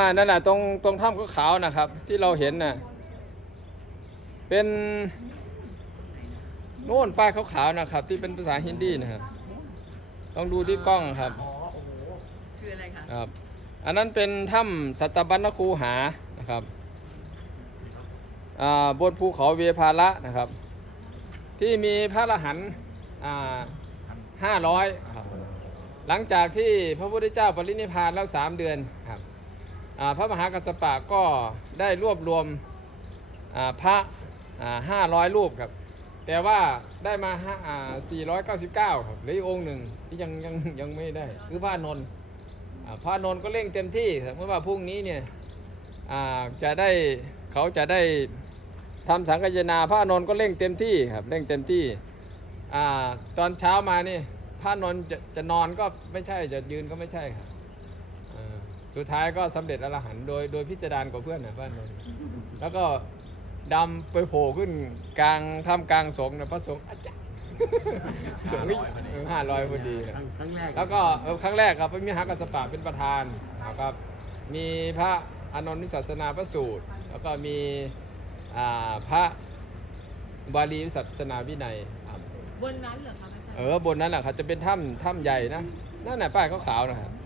อ่านั่นแหละตรงตรงถ้ำขาวๆนะครับ ที่เราเห็นน่ะ เป็นโน่นป้ายขาวๆนะครับ ที่เป็นภาษาฮินดีนะครับต้องดูที่กล้องครับอ๋อโอ้โหคืออะไรคะครับ อันนั้นเป็นถ้ำสัตบัญญคูหานะครับอ่าบนภูเขาเวภาระนะครับ ที่มีพระอรหันต์ห้าร้อยครับหลังจากที่พระพุทธเจ้าปรินิพพานแล้วสามเดือนครับอ่า พระมหากัสสปะก็ได้รวบรวมพระห้าร้อยรูปครับ แต่ว่าได้มาสี่ร้อยเก้าสิบเก้าครับเหลือองค์หนึ่งที่ยังยังยังไม่ได้คือพระอานนท์อ่าพระอนนท์ก็เร่งเต็มที่ครับเพราะว่าพรุ่งนี้เนี่ยจะได้เขาจะได้ทำสังฆยนาพระอานนท์ก็เร่งเต็มที่ครับเร่งเต็มที่อตอนเช้ามานี่พระนนท์จะจะนอนก็ไม่ใช่จะยืนก็ไม่ใช่ครับ สุดท้ายก็สำเร็จอรหันต์โดยโดยพิสดารกว่าเพื่อนนะพระนนท์แล้วก็ดำไปโผล่ขึ้นกลางท่ามกลางสงฆ์นะพระสงฆ์อาจารย์สงฆ์ห้าร้อยพอดีนะครั้งแรกแล้วก็เออครั้งแรกครับพระมิหากัสสปะเป็นประธานนะครับ มีพระอานนท์นิสสัสนาพระสูตร แล้วก็มีอ่าพระบาลีวิสัสนาวินัยครับบนนั้นเหรอคะอาจารย์เออบนนั้นแหละครับจะเป็นถ้ำถ้ำใหญ่นะนั่นน่ะป้ายขาวๆนะครับอ่า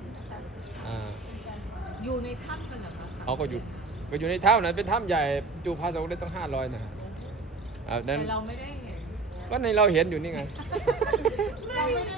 อยู่ในถ้ำกันเหรอคะเขาก็อยู่ก็อยู่ในถ้ำนั้นเป็นถ้ำใหญ่จูพาสงฆ์ได้ตั้งห้าร้อยนะครับอ่าแต่นั้นเราไม่ได้เห็นก็ในเราเห็นอยู่นี่ไง เราไม่ได้